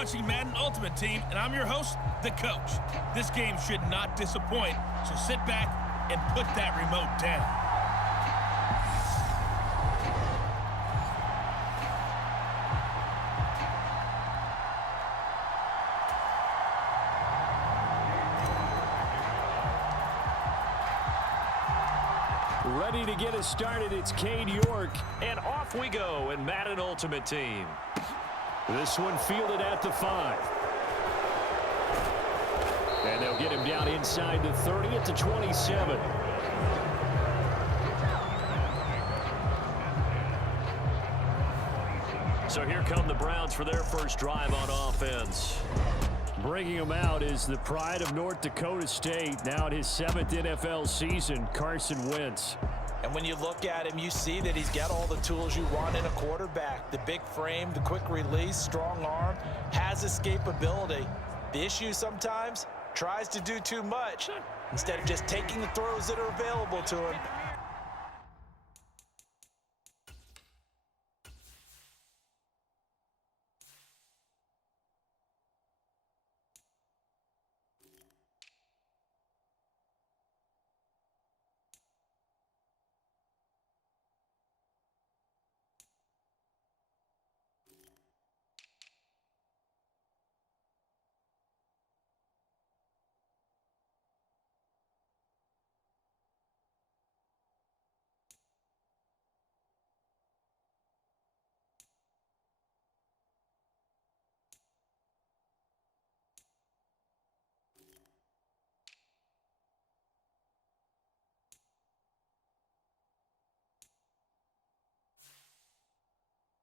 watching Madden Ultimate Team, and I'm your host, the coach. This game should not disappoint, so sit back and put that remote down. Ready to get us started, it's Cade York. And off we go in Madden Ultimate Team. This one fielded at the 5. And they'll get him down inside the 30 at the 27. So here come the Browns for their first drive on offense. Bringing him out is the pride of North Dakota State, now in his 7th NFL season, Carson Wentz. And when you look at him, you see that he's got all the tools you want in a quarterback. The big frame, the quick release, strong arm, has escapability. The issue sometimes, tries to do too much instead of just taking the throws that are available to him.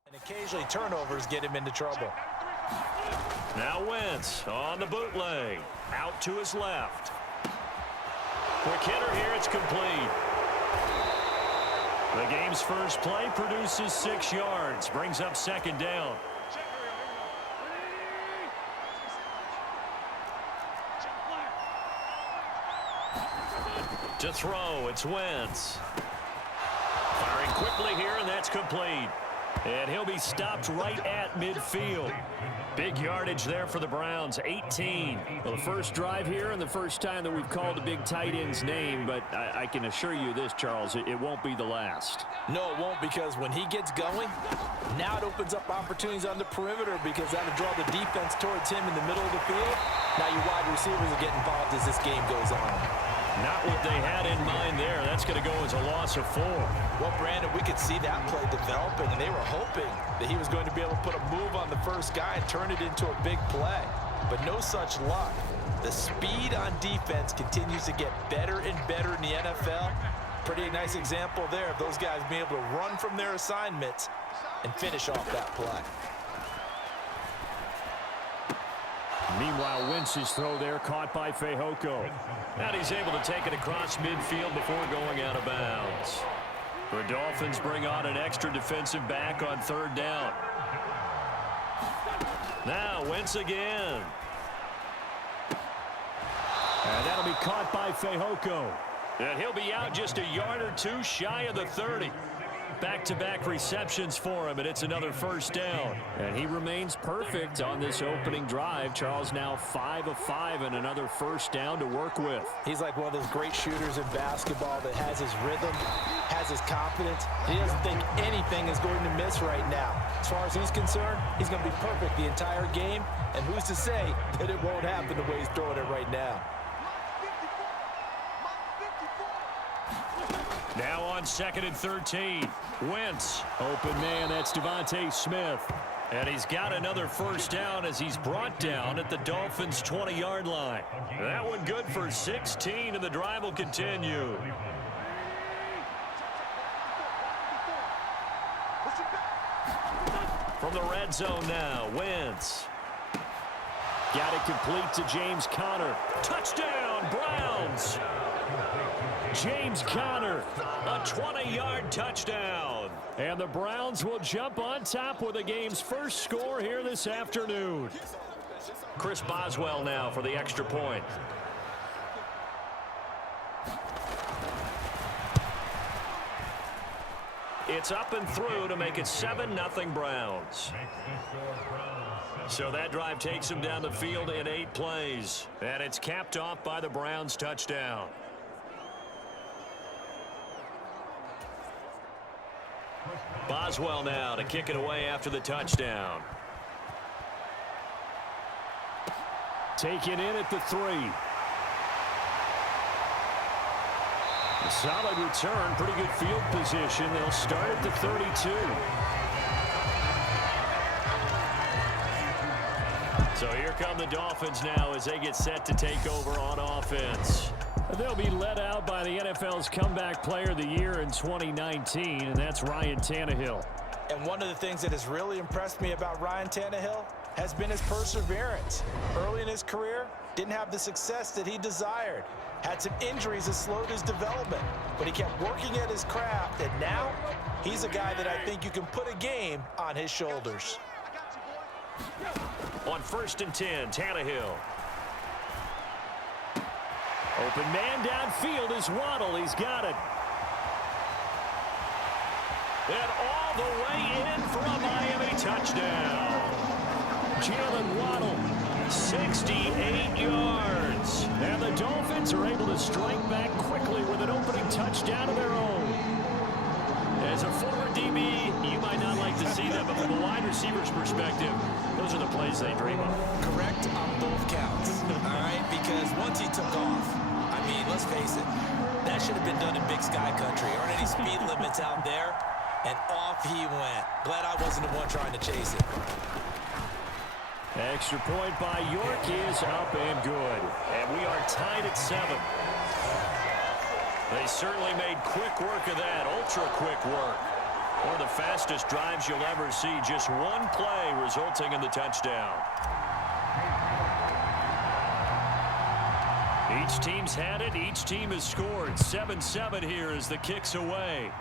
And occasionally turnovers get him into trouble. Now Wentz on the bootleg. Out to his left. Quick hitter here, it's complete. The game's first play produces 6 yards. Brings up second down. To throw, it's Wentz. Firing quickly here, and that's complete. And he'll be stopped right at midfield. Big yardage there for the Browns, 18. Well, the first drive here and the first time that we've called a big tight end's name, but I can assure you this, Charles, it won't be the last. No, it won't, because when he gets going, now it opens up opportunities on the perimeter because that'll draw the defense towards him in the middle of the field. Now your wide receivers will get involved as this game goes on. Not what they had in mind there. That's going to go as a loss of 4. Well, Brandon, we could see that play developing, and they were hoping that he was going to be able to put a move on the first guy and turn it into a big play. But no such luck. The speed on defense continues to get better and better in the NFL. Pretty nice example there of those guys being able to run from their assignments and finish off that play. Meanwhile, Wentz's throw there caught by Fehoko. And he's able to take it across midfield before going out of bounds. The Dolphins bring on an extra defensive back on 3rd down. Now Wentz again. And that'll be caught by Fehoko. And he'll be out just a yard or 2 shy of the 30. Back-to-back receptions for him, and it's another first down. And he remains perfect on this opening drive. Charles now 5 of 5 and another first down to work with. He's like one of those great shooters in basketball that has his rhythm, has his confidence. He doesn't think anything is going to miss right now. As far as he's concerned, he's going to be perfect the entire game, and who's to say that it won't happen the way he's throwing it right now. Now on 2nd and 13. Wentz. Open man, that's Devontae Smith. And he's got another first down as he's brought down at the Dolphins' 20-yard line. That one good for 16, and the drive will continue. From the red zone now, Wentz. Got it complete to James Conner. Touchdown, Browns! James Conner, a 20-yard touchdown. And the Browns will jump on top with the game's first score here this afternoon. Chris Boswell now for the extra point. It's up and through to make it 7-0 Browns. So that drive takes them down the field in 8 plays. And it's capped off by the Browns touchdown. Boswell now to kick it away after the touchdown. Taken in at the 3. A solid return, pretty good field position. They'll start at the 32. So here come the Dolphins now as they get set to take over on offense. They'll be led out by the NFL's Comeback Player of the Year in 2019, and that's Ryan Tannehill. And one of the things that has really impressed me about Ryan Tannehill has been his perseverance. Early in his career, didn't have the success that he desired. Had some injuries that slowed his development, but he kept working at his craft, and now he's a guy that I think you can put a game on his shoulders. On 1st and 10, Tannehill. Open man downfield is Waddle. He's got it. And all the way in for a Miami touchdown. Jalen Waddle, 68 yards. And the Dolphins are able to strike back quickly with an opening touchdown of their own. As a former DB, you might not like to see that, but from a wide receiver's perspective, those are the plays they dream of. Correct on both counts, all right? Because once he took off, I mean, let's face it, that should have been done in Big Sky Country. Aren't any speed limits out there? And off he went. Glad I wasn't the one trying to chase it. Extra point by York is up and good. And we are tied at 7. They certainly made quick work of that, ultra-quick work. One of the fastest drives you'll ever see, just one play resulting in the touchdown. Each team's had it, each team has scored. 7-7 here as the kick's away.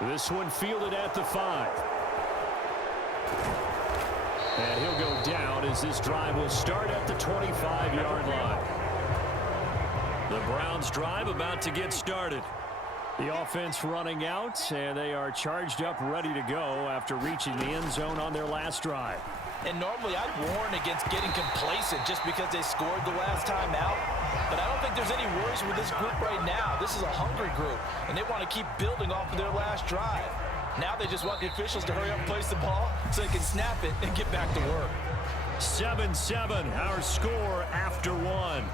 This one fielded at the 5. And he'll go down as this drive will start at the 25-yard line. The Browns drive about to get started. The offense running out, and they are charged up, ready to go after reaching the end zone on their last drive. And normally I'd warn against getting complacent just because they scored the last time out. But I don't think there's any worries with this group right now. This is a hungry group, and they want to keep building off of their last drive. Now they just want the officials to hurry up and place the ball so they can snap it and get back to work. 7-7, our score after 1.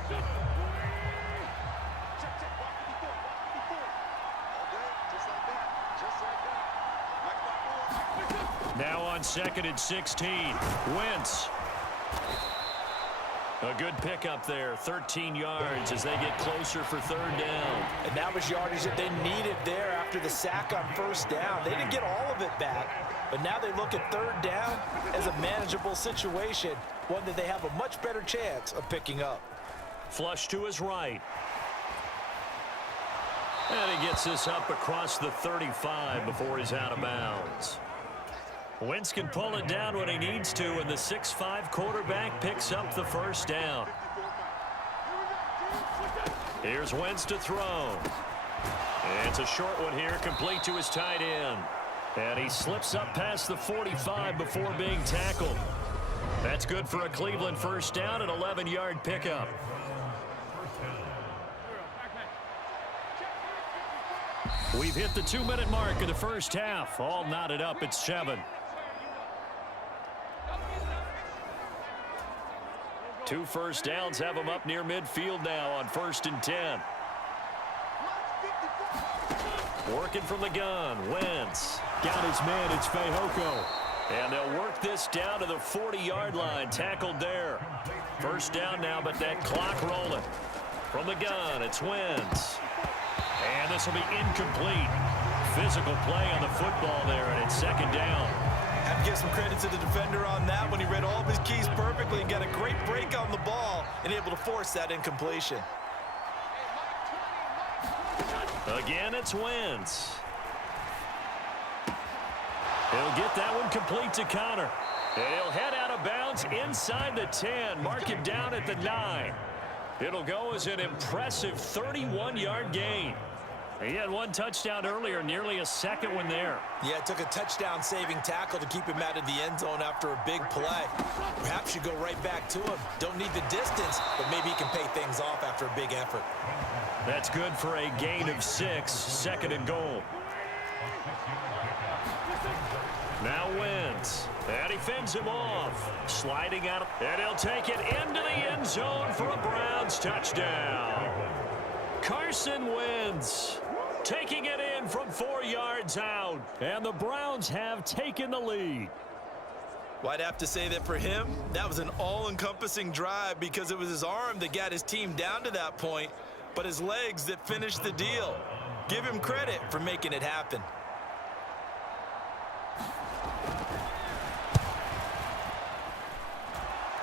Now on 2nd and 16, Wentz. A good pickup there, 13 yards as they get closer for 3rd down. And that was yardage that they needed there after the sack on 1st down. They didn't get all of it back, but now they look at 3rd down as a manageable situation, one that they have a much better chance of picking up. Flush to his right. And he gets this up across the 35 before he's out of bounds. Wentz can pull it down when he needs to, and the 6'5" quarterback picks up the 1st down. Here's Wentz to throw. It's a short one here, complete to his tight end. And he slips up past the 45 before being tackled. That's good for a Cleveland 1st down, an 11-yard pickup. We've hit the 2-minute mark of the 1st half. All knotted up at 7. 2 first downs have them up near midfield now on 1st and 10. Working from the gun, Wentz. Got his man, it's Fehoko. And they'll work this down to the 40-yard line, tackled there. 1st down now, but that clock rolling. From the gun, it's Wentz. And this will be incomplete. Physical play on the football there, and it's 2nd down. I have to give some credit to the defender on that when he read all of his keys perfectly and got a great break on the ball and able to force that incompletion. Again, it's Wentz. He'll get that one complete to Connor. And he'll head out of bounds inside the 10. Mark him down at the 9. It'll go as an impressive 31-yard gain. He had one touchdown earlier, nearly a second one there. Yeah, it took a touchdown-saving tackle to keep him out of the end zone after a big play. Perhaps you go right back to him. Don't need the distance, but maybe he can pay things off after a big effort. That's good for a gain of 6, 2nd and goal. Now Wentz, and he fends him off. Sliding out, and he'll take it into the end zone for a Browns touchdown. Carson Wentz taking it in from 4 yards out, and the Browns have taken the lead. Well, I'd have to say that for him, that was an all-encompassing drive because it was his arm that got his team down to that point, but his legs that finished the deal. Give him credit for making it happen.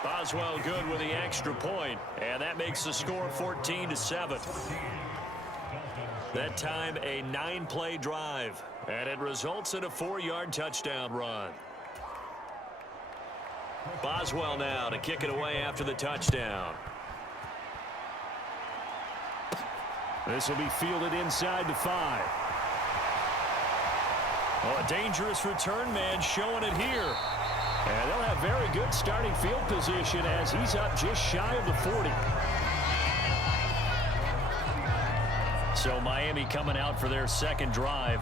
Boswell good with the extra point, and that makes the score 14-7. That time a 9-play drive, and it results in a 4-yard touchdown run. Boswell now to kick it away after the touchdown. This will be fielded inside the 5. Oh, a dangerous return man showing it here. And they'll have very good starting field position as he's up just shy of the 40. So Miami coming out for their second drive.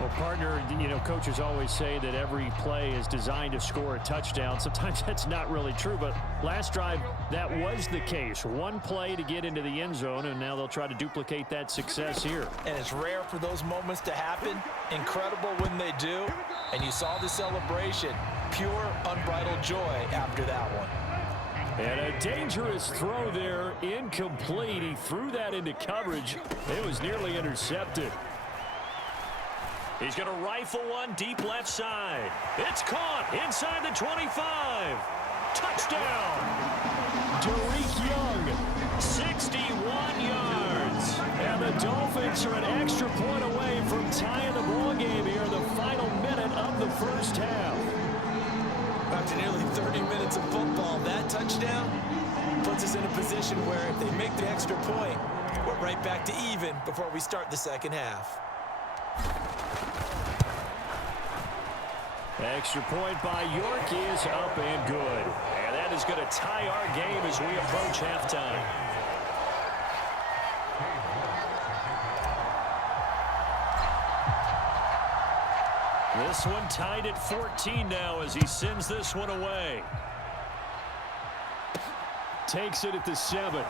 Well, partner, you know, coaches always say that every play is designed to score a touchdown. Sometimes that's not really true, but last drive, that was the case. One play to get into the end zone, and now they'll try to duplicate that success here. And it's rare for those moments to happen. Incredible when they do. And you saw the celebration. Pure, unbridled joy after that one. And a dangerous throw there, incomplete. He threw that into coverage. It was nearly intercepted. He's going to rifle one deep left side. It's caught inside the 25. Touchdown. Derek Young, 61 yards. And the Dolphins are an extra point away from tying the ball game here in the final minute of the first half. After nearly 30 minutes of football, that touchdown puts us in a position where if they make the extra point, we're right back to even before we start the second half. Extra point by York is up and good. And that is going to tie our game as we approach halftime. This one tied at 14 now as he sends this one away. Takes it at the 7.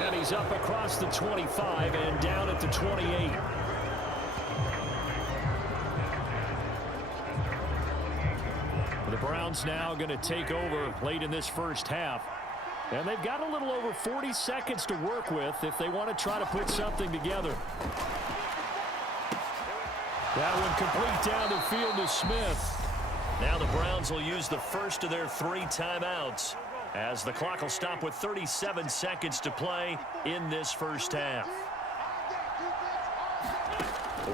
And he's up across the 25 and down at the 28. The Browns now going to take over late in this first half. And they've got a little over 40 seconds to work with if they want to try to put something together. That one complete down the field to Smith. Now the Browns will use the first of their 3 timeouts as the clock will stop with 37 seconds to play in this first half.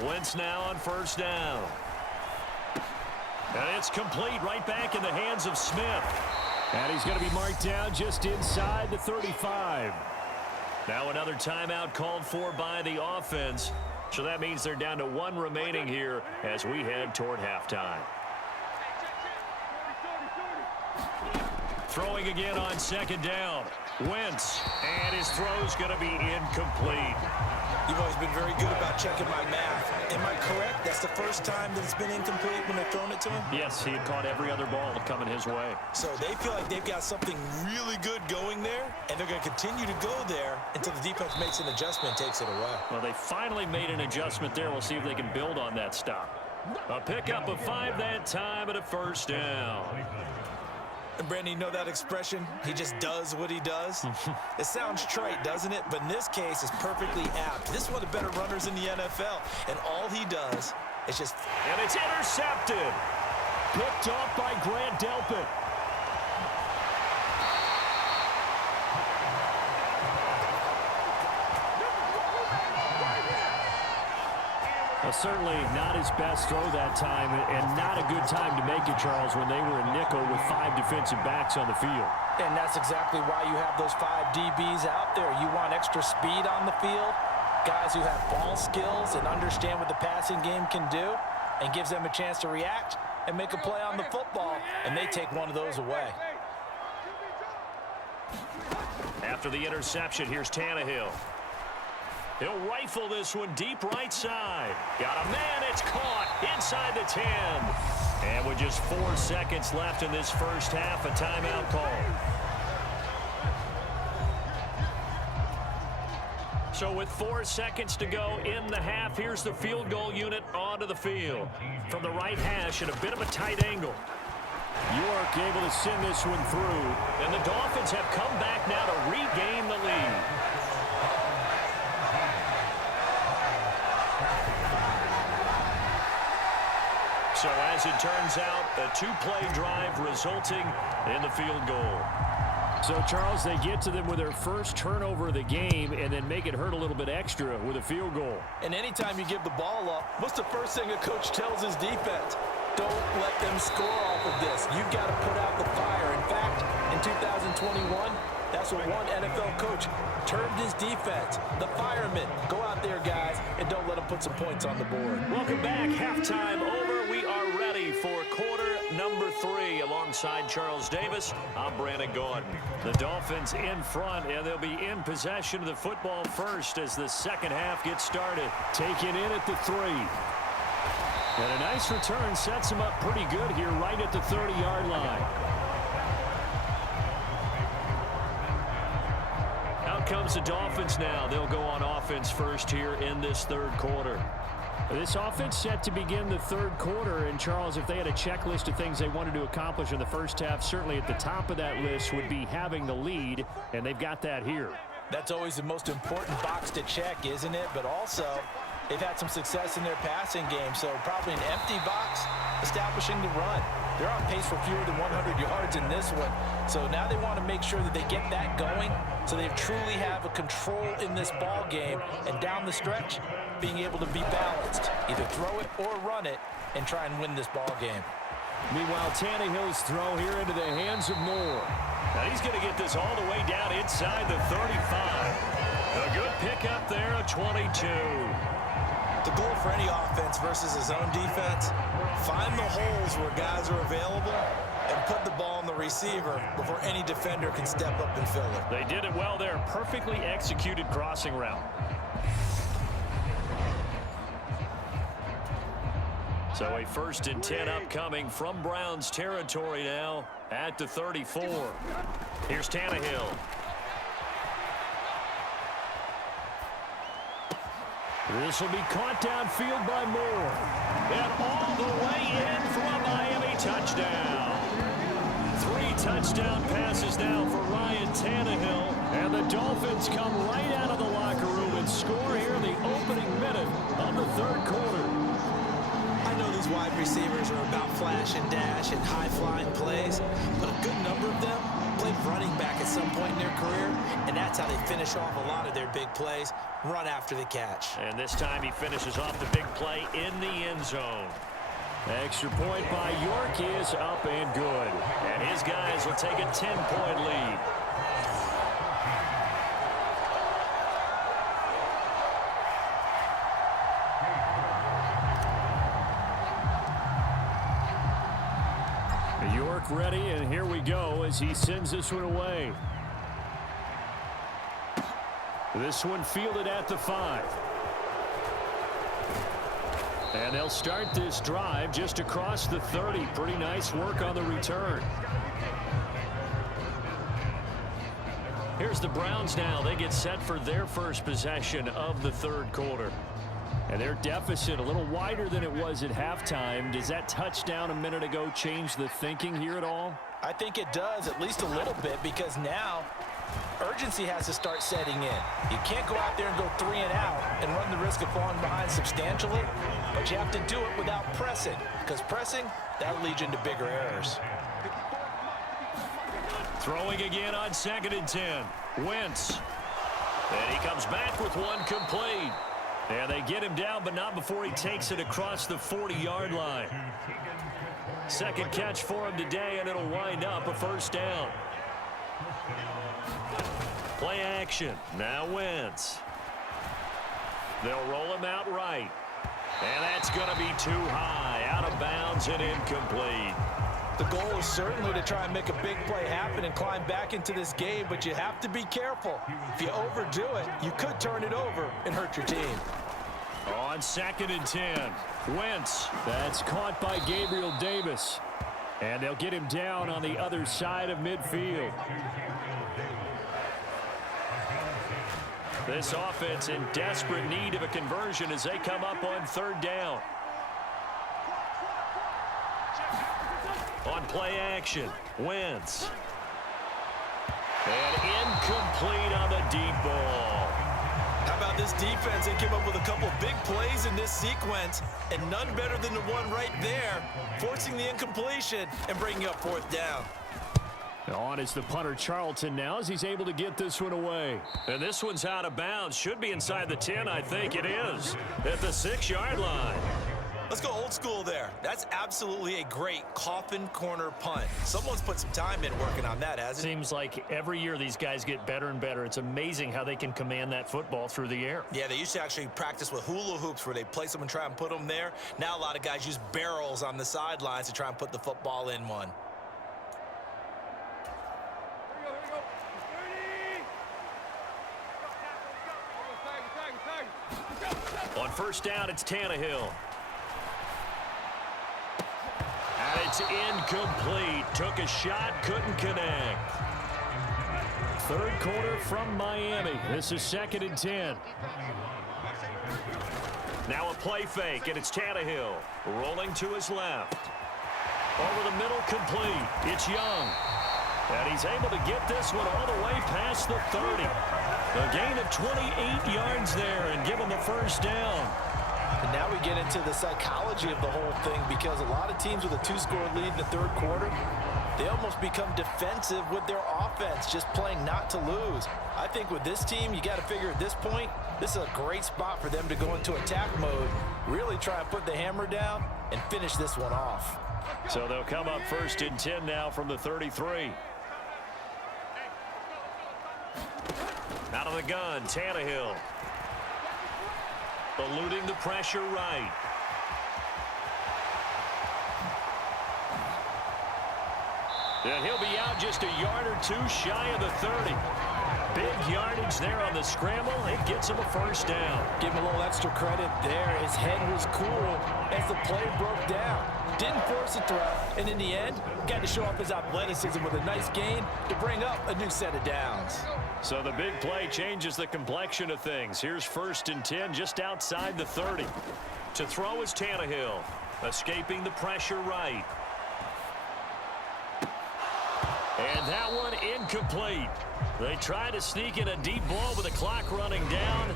Wentz now on first down. And it's complete right back in the hands of Smith. And he's going to be marked down just inside the 35. Now another timeout called for by the offense. So that means they're down to 1 remaining here as we head toward halftime. Throwing again on second down. Wentz, and his throw's going to be incomplete. You've always been very good about checking my math. Am I correct? That's the first time that it's been incomplete when they've thrown it to him? Yes, he had caught every other ball coming his way. So they feel like they've got something really good going there, and they're going to continue to go there until the defense makes an adjustment and takes it away. Well, they finally made an adjustment there. We'll see if they can build on that stop. A pickup of 5 that time and a first down. And Brandon, you know that expression? He just does what he does? It sounds trite, doesn't it? But in this case, it's perfectly apt. This is one of the better runners in the NFL, and all he does is just... And it's intercepted. Picked off by Grant Delpit. Well, certainly not his best throw that time, and not a good time to make it, Charles, when they were in nickel with 5 defensive backs on the field. And that's exactly why you have those 5 DBs out there. You want extra speed on the field, guys who have ball skills and understand what the passing game can do, and gives them a chance to react and make a play on the football, and they take one of those away. After the interception, here's Tannehill. He'll rifle this one deep right side. Got a man, it's caught inside the 10. And with just 4 seconds left in this first half, a timeout call. So with 4 seconds to go in the half, here's the field goal unit onto the field. From the right hash at a bit of a tight angle. York able to send this one through. And the Dolphins have come back now to regain the lead. So as it turns out, a 2-play drive resulting in the field goal. So, Charles, they get to them with their first turnover of the game and then make it hurt a little bit extra with a field goal. And anytime you give the ball up, what's the first thing a coach tells his defense? Don't let them score off of this. You've got to put out the fire. In fact, in 2021, that's what one NFL coach termed his defense, the firemen. Go out there, guys, and don't let them put some points on the board. Welcome back. Halftime over. We are ready for quarter number 3. Alongside Charles Davis, I'm Brandon Gordon. The Dolphins in front, and they'll be in possession of the football first as the second half gets started. Taken in at the 3. And a nice return sets him up pretty good here right at the 30-yard line. Out comes the Dolphins now. They'll go on offense first here in this third quarter. This offense set to begin the third quarter, and Charles, if they had a checklist of things they wanted to accomplish in the first half, certainly at the top of that list would be having the lead, and they've got that here. That's always the most important box to check, isn't it? But also, they've had some success in their passing game, so probably an empty box establishing the run. They're on pace for fewer than 100 yards in this one, so now they want to make sure that they get that going so they truly have a control in this ball game, and down the stretch, being able to be balanced, either throw it or run it, and try and win this ball game. Meanwhile, Tannehill's throw here into the hands of Moore. Now he's going to get this all the way down inside the 35. A good pickup there, a 22. The goal for any offense versus his own defense, find the holes where guys are available and put the ball on the receiver before any defender can step up and fill it. They did it well there. Perfectly executed crossing route. So a 1st and 10 upcoming from Browns territory now at the 34. Here's Tannehill. This will be caught downfield by Moore. And all the way in for a Miami touchdown. 3 touchdown passes now for Ryan Tannehill. And the Dolphins come right out of the locker room and score here in the opening minute of the third quarter. I know these wide receivers are about flash and dash and high-flying plays, but a good number of them played running back at some point in their career, and that's how they finish off a lot of their big plays, run after the catch. And this time he finishes off the big play in the end zone. Extra point by York is up and good. And his guys will take a 10-point lead. York ready, and here we go as he sends this one away. This one fielded at the 5. And they'll start this drive just across the 30. Pretty nice work on the return. Here's the Browns now. They get set for their first possession of the third quarter. And their deficit a little wider than it was at halftime. Does that touchdown a minute ago change the thinking here at all? I think it does, at least a little bit, because now urgency has to start setting in. You can't go out there and go 3 and out and run the risk of falling behind substantially, but you have to do it without pressing, because pressing, that'll lead you into bigger errors. Throwing again on 2nd and 10. Wentz. And he comes back with one complete. And they get him down, but not before he takes it across the 40-yard line. Second catch for him today, and it'll wind up a first down. Play action. Now Wentz. They'll roll him out right. And that's going to be too high. Out of bounds and incomplete. The goal is certainly to try and make a big play happen and climb back into this game, but you have to be careful. If you overdo it, you could turn it over and hurt your team. On 2nd and 10. Wentz. That's caught by Gabriel Davis. And they'll get him down on the other side of midfield. This offense in desperate need of a conversion as they come up on 3rd down. On play action, Wentz. And incomplete on the deep ball. How about this defense? They came up with a couple of big plays in this sequence, and none better than the one right there, forcing the incompletion and bringing up 4th down. On is the punter Charlton now as he's able to get this one away. And this one's out of bounds. Should be inside the 10, I think it is. At the 6-yard line. Let's go old school there. That's absolutely a great coffin corner punt. Someone's put some time in working on that, hasn't it? Seems like every year these guys get better and better. It's amazing how they can command that football through the air. Yeah, they used to actually practice with hula hoops where they place them and try and put them there. Now a lot of guys use barrels on the sidelines to try and put the football in one. On 1st down, it's Tannehill. And it's incomplete. Took a shot, couldn't connect. 3rd quarter from Miami. This is 2nd and 10. Now a play fake, and it's Tannehill. Rolling to his left. Over the middle, complete. It's Young. And he's able to get this one all the way past the 30. A gain of 28 yards there and give him a first down. And now we get into the psychology of the whole thing, because a lot of teams with a 2-score lead in the 3rd quarter, they almost become defensive with their offense, just playing not to lose. I think with this team, you got to figure at this point, this is a great spot for them to go into attack mode, really try and put the hammer down and finish this one off. So they'll come up 1st and 10 now from the 33. Out of the gun, Tannehill. Eluding the pressure right. And he'll be out just a yard or two shy of the 30. Big yardage there on the scramble. It gets him a first down. Give him a little extra credit there. His head was cool as the play broke down. Didn't force a throw, and in the end, got to show off his athleticism with a nice gain to bring up a new set of downs. So the big play changes the complexion of things. Here's 1st and 10 just outside the 30. To throw is Tannehill, escaping the pressure right. And that one incomplete. They try to sneak in a deep ball with the clock running down,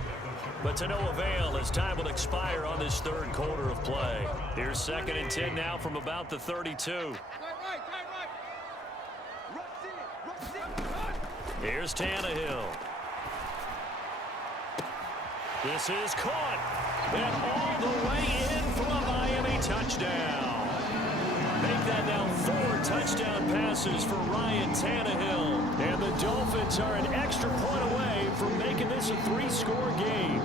but to no avail as time will expire on this 3rd quarter of play. Here's 2nd and 10 now from about the 32. Here's Tannehill. This is caught. And all the way in for a Miami touchdown. Make that now 4 touchdown passes for Ryan Tannehill. And the Dolphins are an extra point away from making this a 3-score game.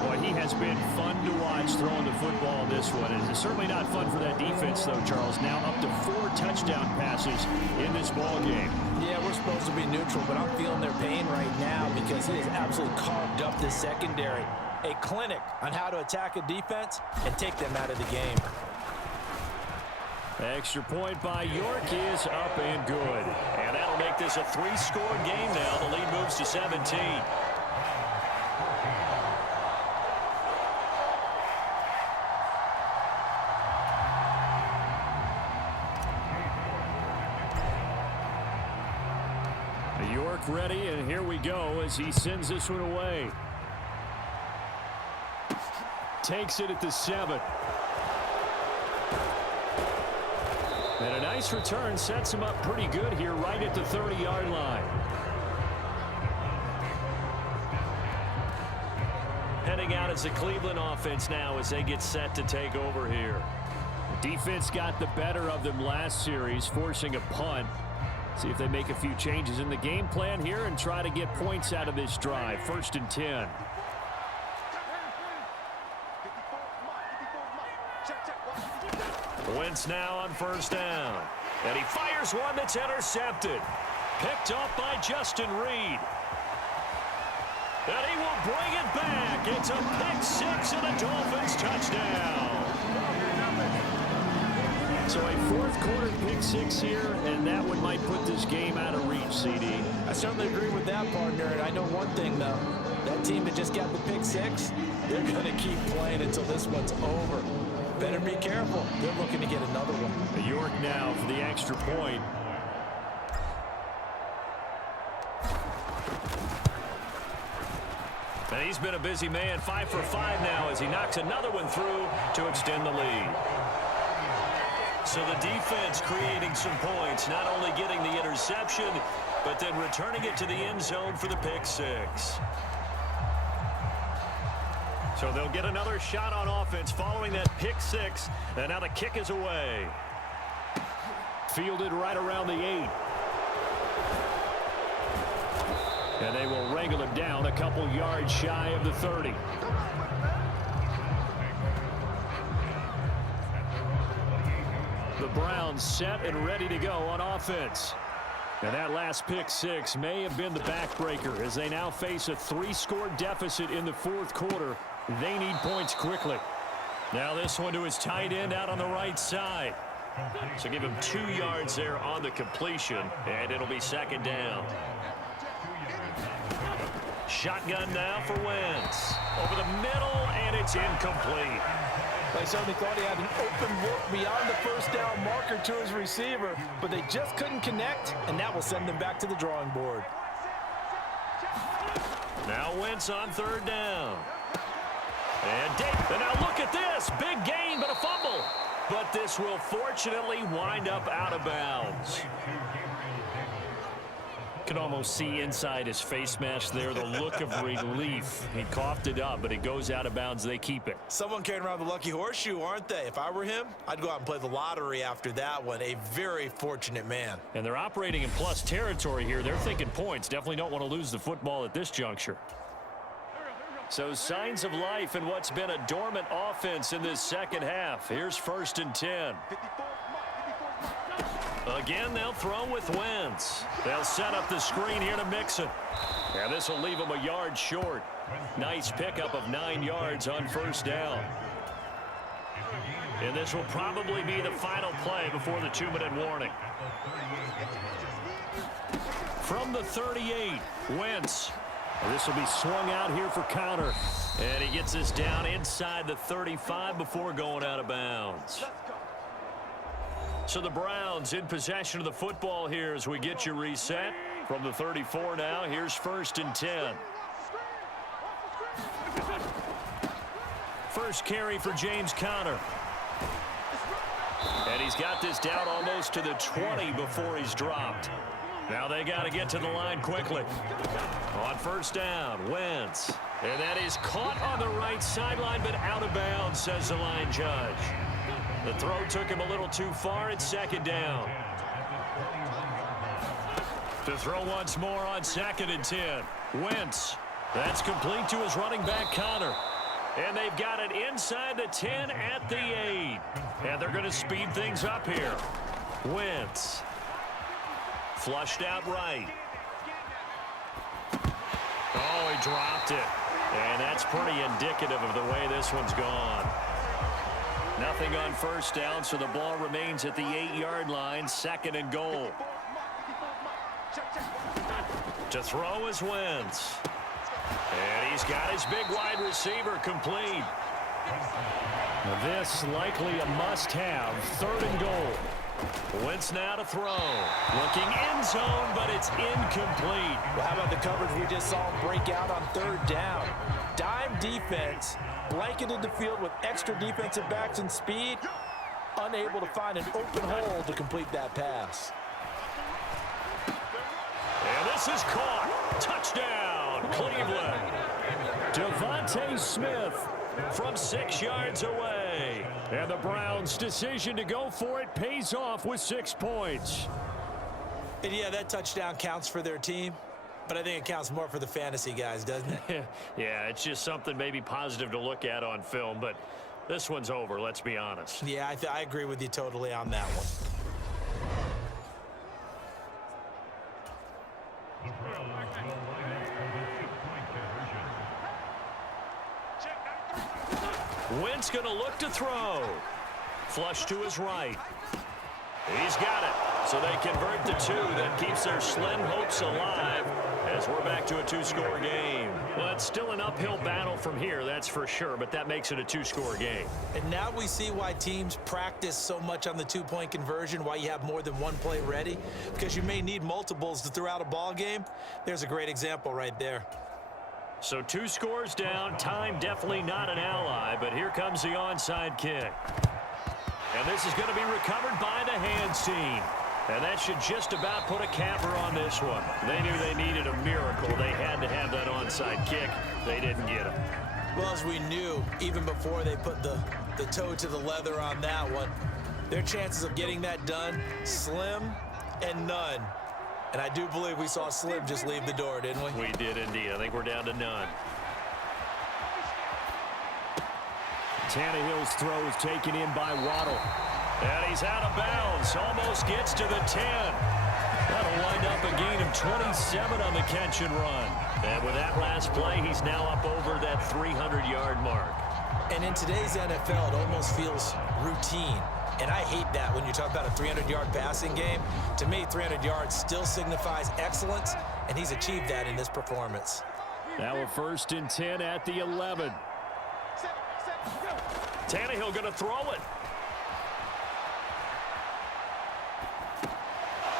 Boy, he has been fun to watch throwing the football in this one. And it's certainly not fun for that defense, though, Charles. Now up to 4 touchdown passes in this ball game. Yeah, we're supposed to be neutral, but I'm feeling their pain right now because he has absolutely carved up this secondary. A clinic on how to attack a defense and take them out of the game. Extra point by York is up and good. And that'll make this a 3-score game now. The lead moves to 17. York ready, and here we go as he sends this one away. Takes it at the 7. And a nice return sets him up pretty good here right at the 30-yard line. heading out as the Cleveland offense now as they get set to take over here. Defense got the better of them last series, forcing a punt. See if they make a few changes in the game plan here and try to get points out of this drive. 1st and 10. Wentz now on 1st down. And he fires one that's intercepted. Picked off by Justin Reed. And he will bring it back. It's a pick 6 and a Dolphins touchdown. So a 4th quarter pick 6 here, and that one might put this game out of reach, CD. I certainly agree with that, partner. And I know one thing, though. That team that just got the pick 6, they're going to keep playing until this one's over. Better be careful. They're looking to get another one. York now for the extra point. And he's been a busy man, 5 for 5 now as he knocks another one through to extend the lead. So the defense creating some points, not only getting the interception, but then returning it to the end zone for the pick 6. So they'll get another shot on offense following that pick 6, and now the kick is away. Fielded right around the 8. And they will wrangle him down a couple yards shy of the 30. The Browns set and ready to go on offense. And that last pick 6 may have been the backbreaker as they now face a 3-score deficit in the 4th quarter. They need points quickly. Now this one to his tight end out on the right side. So give him 2 yards there on the completion, and it'll be 2nd down. Shotgun now for Wentz. Over the middle, and it's incomplete. They certainly thought he had an open look beyond the 1st down marker to his receiver, but they just couldn't connect, and that will send them back to the drawing board. Now Wentz on 3rd down. And now look at this. Big gain, but a fumble. But this will fortunately wind up out of bounds. Can almost see inside his face mask there the look of relief. He coughed it up, but it goes out of bounds. They keep it. Someone carrying around the lucky horseshoe, aren't they? If I were him, I'd go out and play the lottery after that one. A very fortunate man. And they're operating in plus territory here. They're thinking points. Definitely don't want to lose the football at this juncture. So signs of life in what's been a dormant offense in this 2nd half. Here's 1st and 10. Again, they'll throw with Wentz. They'll set up the screen here to Mixon. And this will leave them a yard short. Nice pickup of 9 yards on 1st down. And this will probably be the final play before the 2-minute warning. From the 38, Wentz. And this will be swung out here for counter. And he gets this down inside the 35 before going out of bounds. So the Browns in possession of the football here as we get you reset. From the 34 now, here's 1st and 10. First carry for James Conner. And he's got this down almost to the 20 before he's dropped. Now they got to get to the line quickly. On 1st down, Wentz. And that is caught on the right sideline, but out of bounds, says the line judge. The throw took him a little too far. It's 2nd down. To throw once more on 2nd and 10. Wentz. That's complete to his running back, Conner. And they've got it inside the 10 at the 8. And they're going to speed things up here. Wentz. Flushed out right. Oh, he dropped it. And that's pretty indicative of the way this one's gone. Nothing on 1st down, so the ball remains at the 8-yard line, 2nd and goal. To throw is Wentz. And he's got his big wide receiver complete. Now this likely a must-have, 3rd and goal. Wentz now to throw. Looking end zone, but it's incomplete. Well, how about the coverage we just saw him break out on 3rd down? Dime defense, blanketed the field with extra defensive backs and speed, unable to find an open hole to complete that pass. And this is caught. Touchdown, Cleveland. Devontae Smith from 6 yards away. And the Browns' decision to go for it pays off with 6 points. And yeah, that touchdown counts for their team, but I think it counts more for the fantasy guys, doesn't it? Yeah, it's just something maybe positive to look at on film, but this one's over, let's be honest. Yeah, I agree with you totally on that one. Wentz going to look to throw. Flush to his right. He's got it. So they convert the 2. That keeps their slim hopes alive as we're back to a 2-score game. Well, it's still an uphill battle from here, that's for sure, but that makes it a 2-score game. And now we see why teams practice so much on the 2-point conversion, why you have more than one play ready, because you may need multiples to throw out a ball game. There's a great example right there. So 2 scores down, time definitely not an ally, but here comes the onside kick. And this is going to be recovered by the hands team. And that should just about put a capper on this one. They knew they needed a miracle. They had to have that onside kick. They didn't get it. Well, as we knew, even before they put the toe to the leather on that one, their chances of getting that done, slim and none. And I do believe we saw Slim just leave the door, didn't we? We did indeed. I think we're down to none. Tannehill's throw is taken in by Waddle. And he's out of bounds. Almost gets to the 10. That'll wind up a gain of 27 on the catch and run. And with that last play, he's now up over that 300-yard mark. And in today's NFL, it almost feels routine. And I hate that when you talk about a 300-yard passing game. To me, 300 yards still signifies excellence, and he's achieved that in this performance. Now a 1st and 10 at the 11. Tannehill going to throw it.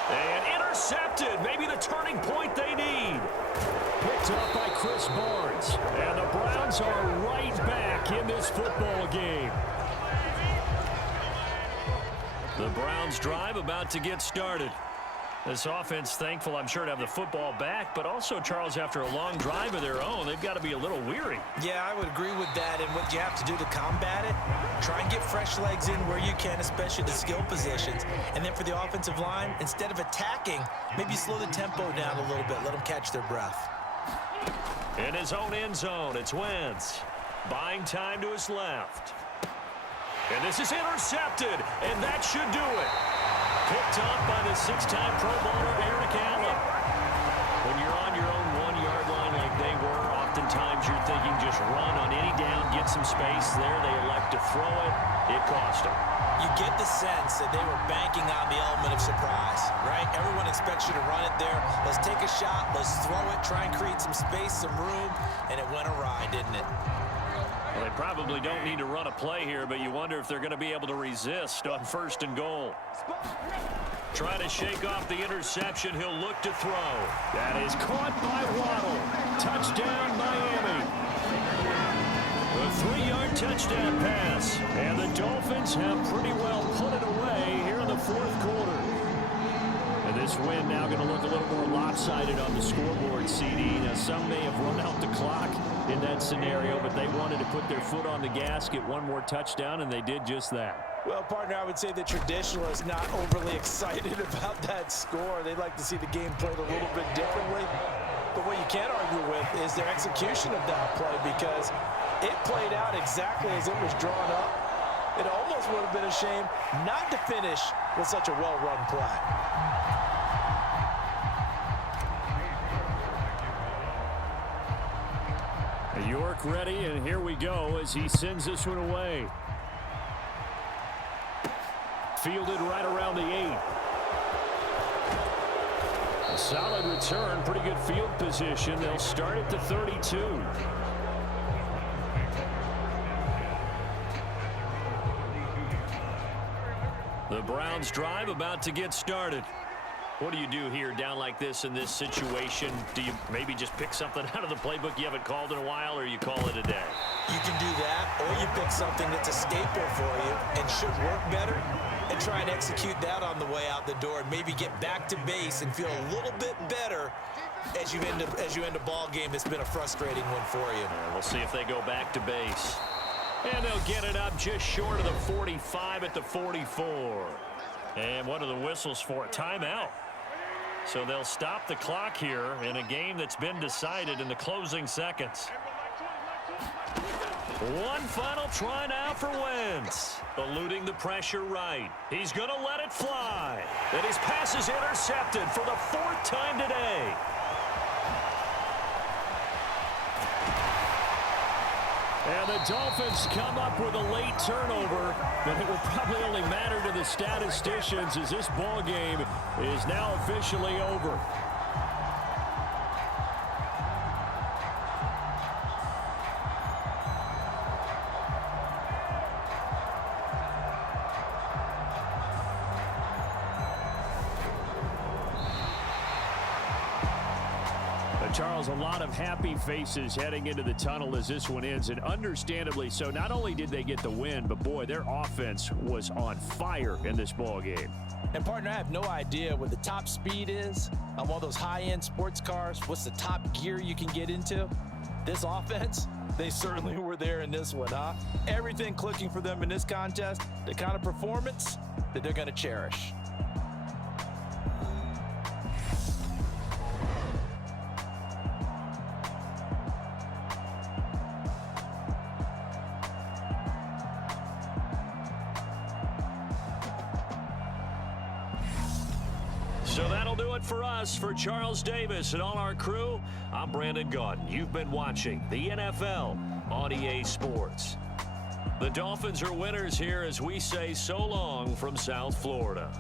And intercepted. Maybe the turning point they need. Picked up by Chris Barnes. And the Browns are right back in this football game. The Browns drive about to get started. This offense thankful, I'm sure, to have the football back, but also, Charles, after a long drive of their own, they've got to be a little weary. Yeah, I would agree with that, and what you have to do to combat it, try and get fresh legs in where you can, especially the skill positions. And then for the offensive line, instead of attacking, maybe slow the tempo down a little bit, let them catch their breath. In his own end zone, it's Wentz. Buying time to his left. And this is intercepted, and that should do it. Picked up by the 6-time Pro Bowler Eric Allen. When you're on your own 1-yard line like they were, oftentimes you're thinking just run on any down, get some space. There they elect to throw it. It cost them. You get the sense that they were banking on the element of surprise, right? Everyone expects you to run it there. Let's take a shot. Let's throw it. Try and create some space, some room. And it went awry, didn't it? Well, they probably don't need to run a play here, but you wonder if they're going to be able to resist on 1st and goal. Trying to shake off the interception. He'll look to throw. That is caught by Waddle. Touchdown, Miami. A 3-yard touchdown pass. And the Dolphins have pretty well put it away here in the 4th quarter. And this win now going to look a little more lopsided on the scoreboard, CD. Now, some may have run out the clock in that scenario, but they wanted to put their foot on the gas, get one more touchdown, and they did just that. Well, partner, I would say the traditionalists not overly excited about that score. They'd like to see the game played a little bit differently. But what you can't argue with is their execution of that play, because it played out exactly as it was drawn up. It almost would have been a shame not to finish with such a well-run play. York ready, and here we go as he sends this one away. Fielded right around the 8. A solid return, pretty good field position. They'll start at the 32. The Browns drive about to get started. What do you do here down like this in this situation? Do you maybe just pick something out of the playbook you haven't called in a while, or you call it a day? You can do that, or you pick something that's a staple for you and should work better and try and execute that on the way out the door and maybe get back to base and feel a little bit better as you end a ball game, it's been a frustrating one for you. And we'll see if they go back to base. And they'll get it up just short of the 45 at the 44. And what are the whistles for? A timeout. So they'll stop the clock here in a game that's been decided in the closing seconds. One final try now for Wentz. Eluding the pressure right. He's going to let it fly. And his pass is intercepted for the 4th time today. And the Dolphins come up with a late turnover, but it will probably only matter to the statisticians as this ball game is now officially over. Charles, a lot of happy faces heading into the tunnel as this one ends, and understandably so. Not only did they get the win, but boy, their offense was on fire in this ball game. And partner, I have no idea what the top speed is on one of those high-end sports cars. What's the top gear you can get into? This offense, they certainly were there in this one, huh? Everything clicking for them in this contest, the kind of performance that they're going to cherish. So that'll do it for us. For Charles Davis and all our crew, I'm Brandon Gaudin. You've been watching the NFL on EA Sports. The Dolphins are winners here as we say so long from South Florida.